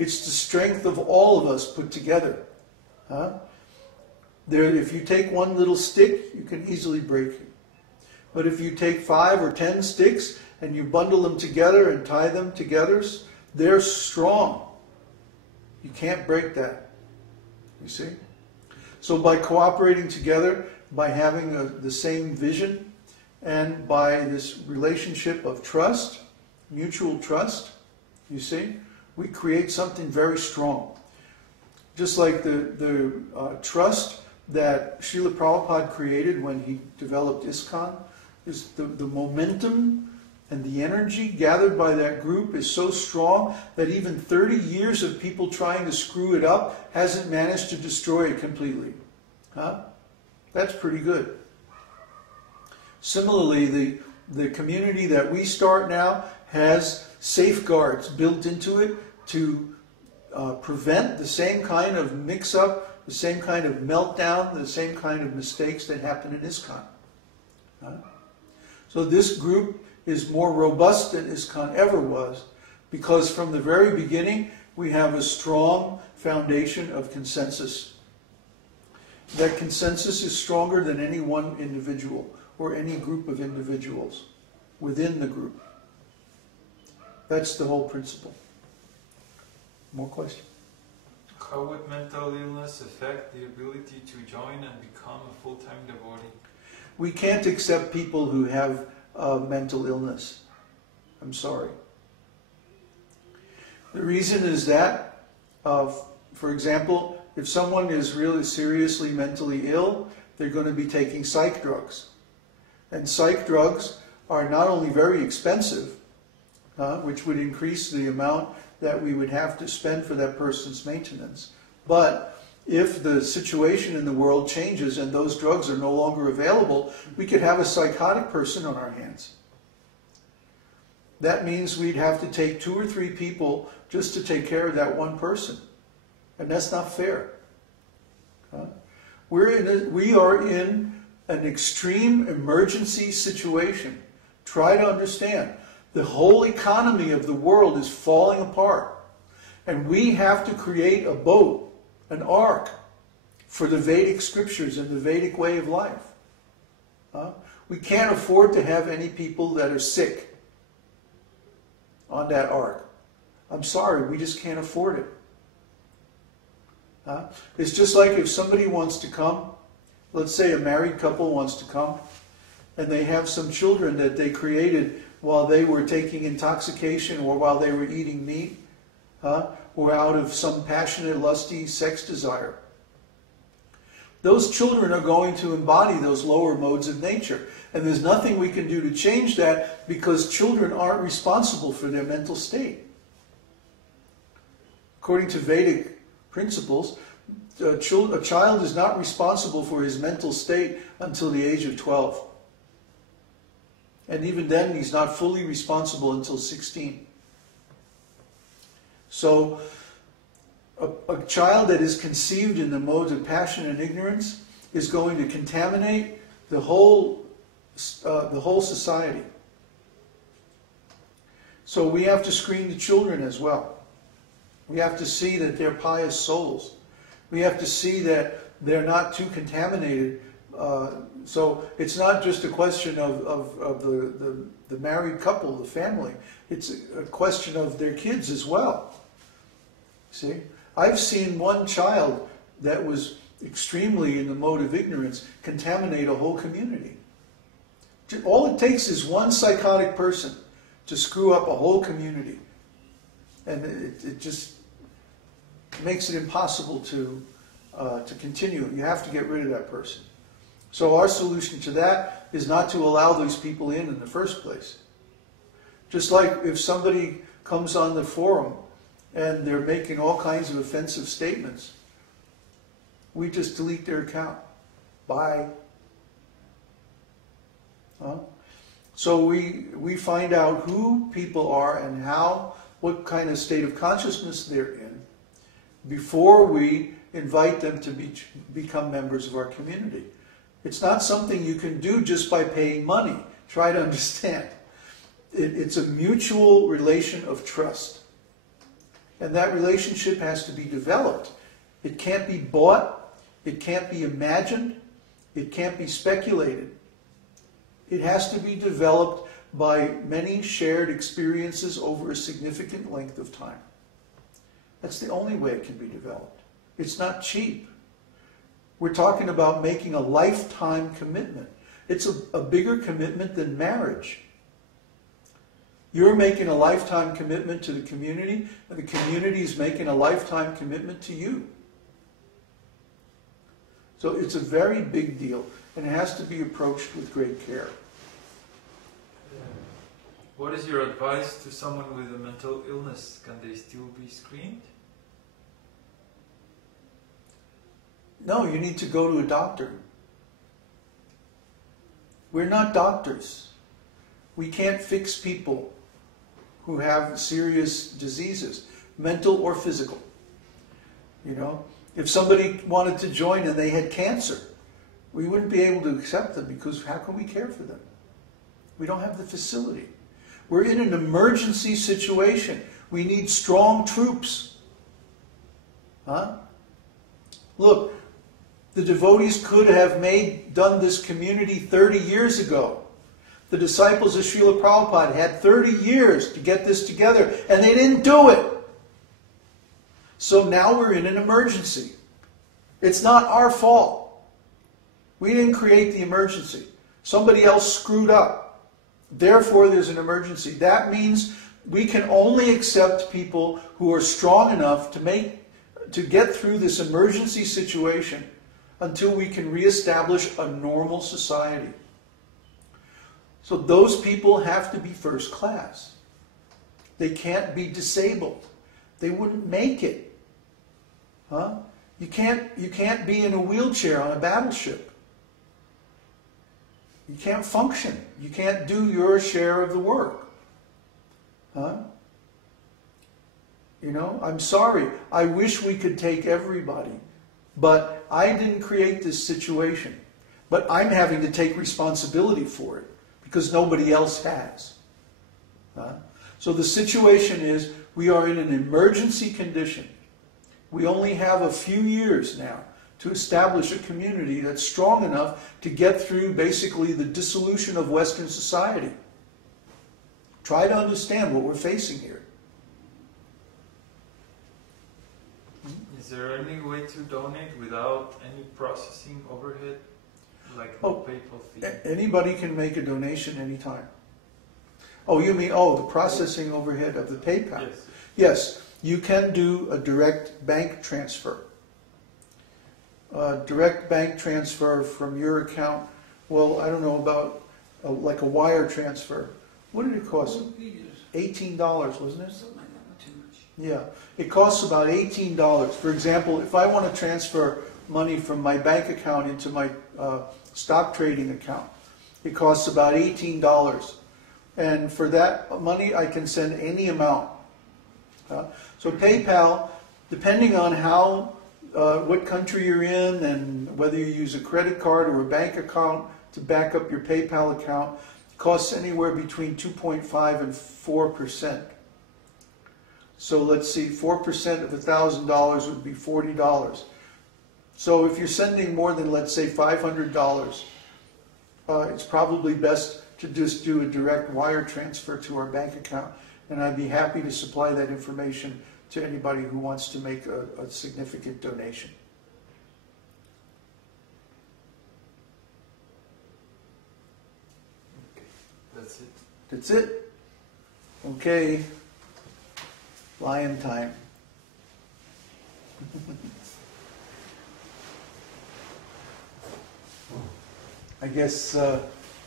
It's the strength of all of us put together. Huh? If you take one little stick, you can easily break it. But if you take 5 or 10 sticks and you bundle them together and tie them together, they're strong. You can't break that. You see? So by cooperating together, by having the same vision, and by this relationship of trust, mutual trust, you see, we create something very strong. Just like the trust that Srila Prabhupada created when he developed ISKCON, is the momentum and the energy gathered by that group is so strong that even 30 years of people trying to screw it up hasn't managed to destroy it completely. Huh? That's pretty good. Similarly, the community that we start now has safeguards built into it to prevent the same kind of mix-up, the same kind of meltdown, the same kind of mistakes that happen in ISKCON. Huh? So this group is more robust than ISKCON ever was, because from the very beginning we have a strong foundation of consensus. That consensus is stronger than any one individual or any group of individuals within the group. That's the whole principle. More questions? How would mental illness affect the ability to join and become a full-time devotee? We can't accept people who have mental illness. I'm sorry. The reason is that, for example, if someone is really seriously mentally ill, they're going to be taking psych drugs. And psych drugs are not only very expensive, which would increase the amount that we would have to spend for that person's maintenance, but if the situation in the world changes and those drugs are no longer available, we could have a psychotic person on our hands. That means we'd have to take 2 or 3 people just to take care of that one person. And that's not fair. We are in an extreme emergency situation. Try to understand. The whole economy of the world is falling apart. And we have to create a boat, an ark, for the Vedic scriptures and the Vedic way of life. We can't afford to have any people that are sick on that ark. I'm sorry, we just can't afford it. It's just like if somebody wants to come, let's say a married couple wants to come, and they have some children that they created while they were taking intoxication or while they were eating meat, or out of some passionate, lusty sex desire. Those children are going to embody those lower modes of nature. And there's nothing we can do to change that, because children aren't responsible for their mental state. According to Vedic principles, a child is not responsible for his mental state until the age of 12. And even then, he's not fully responsible until 16. So, a child that is conceived in the modes of passion and ignorance is going to contaminate the whole society. So we have to screen the children as well. We have to see that they're pious souls. We have to see that they're not too contaminated. So it's not just a question of the married couple, the family. It's a question of their kids as well. See? I've seen one child that was extremely in the mode of ignorance contaminate a whole community. All it takes is one psychotic person to screw up a whole community. And it just makes it impossible to continue. You have to get rid of that person. So our solution to that is not to allow these people in the first place. Just like if somebody comes on the forum and they're making all kinds of offensive statements, we just delete their account. Bye. So we find out who people are and what kind of state of consciousness they're in before we invite them to become members of our community. It's not something you can do just by paying money. Try to understand. It's a mutual relation of trust. And that relationship has to be developed. It can't be bought. It can't be imagined. It can't be speculated. It has to be developed by many shared experiences over a significant length of time. That's the only way it can be developed. It's not cheap. We're talking about making a lifetime commitment. It's a bigger commitment than marriage. You're making a lifetime commitment to the community, and the community is making a lifetime commitment to you. So it's a very big deal, and it has to be approached with great care. What is your advice to someone with a mental illness? Can they still be screened? No, you need to go to a doctor. We're not doctors. We can't fix people who have serious diseases, mental or physical. You know, if somebody wanted to join and they had cancer, we wouldn't be able to accept them because how can we care for them? We don't have the facility. We're in an emergency situation. We need strong troops. Huh? Look, the devotees could have done this community 30 years ago. The disciples of Srila Prabhupada had 30 years to get this together, and they didn't do it. So now we're in an emergency. It's not our fault. We didn't create the emergency. Somebody else screwed up. Therefore, there's an emergency. That means we can only accept people who are strong enough to get through this emergency situation until we can reestablish a normal society. So those people have to be first class. They can't be disabled. They wouldn't make it. Huh? You can't be in a wheelchair on a battleship. You can't function. You can't do your share of the work. Huh? You know, I'm sorry. I wish we could take everybody. But I didn't create this situation. But I'm having to take responsibility for it because nobody else has. So the situation is we are in an emergency condition. We only have a few years now to establish a community that's strong enough to get through basically the dissolution of Western society. Try to understand what we're facing here. Is there any way to donate without any processing overhead? Like no PayPal fee? Anybody can make a donation anytime. Oh, you mean, the processing overhead of the PayPal? Yes. Yes, you can do a direct bank transfer. Direct bank transfer from your account, well, I don't know about like a wire transfer. What did it cost? $18, wasn't it? Something like that, not too much. Yeah, it costs about $18. For example, if I want to transfer money from my bank account into my stock trading account, it costs about $18. And for that money, I can send any amount. So PayPal, depending on what country you're in and whether you use a credit card or a bank account to back up your PayPal account, costs anywhere between 2.5 and 4%. So let's see, 4% of $1,000 would be $40. So if you're sending more than, let's say, $500, it's probably best to just do a direct wire transfer to our bank account. And I'd be happy to supply that information to anybody who wants to make a significant donation. That's it. That's it. Okay. Lion time. I guess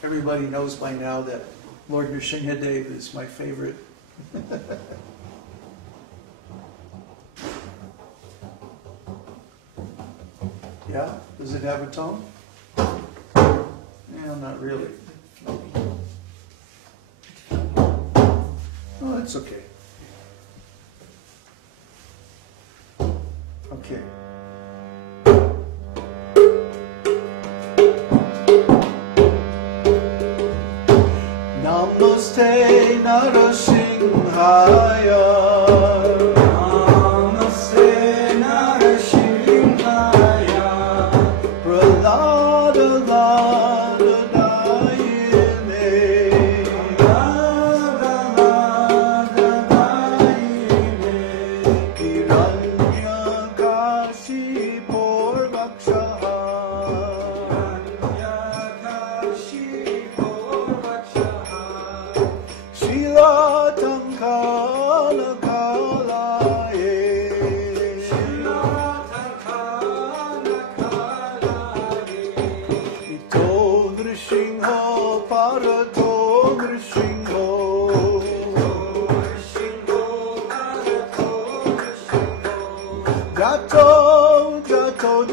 everybody knows by now that Lord Nrsimhadev is my favorite. Yeah? Does it have a tone? Yeah, not really. Oh, that's okay. Okay. Namaste Narasimhaya. Jato, jato,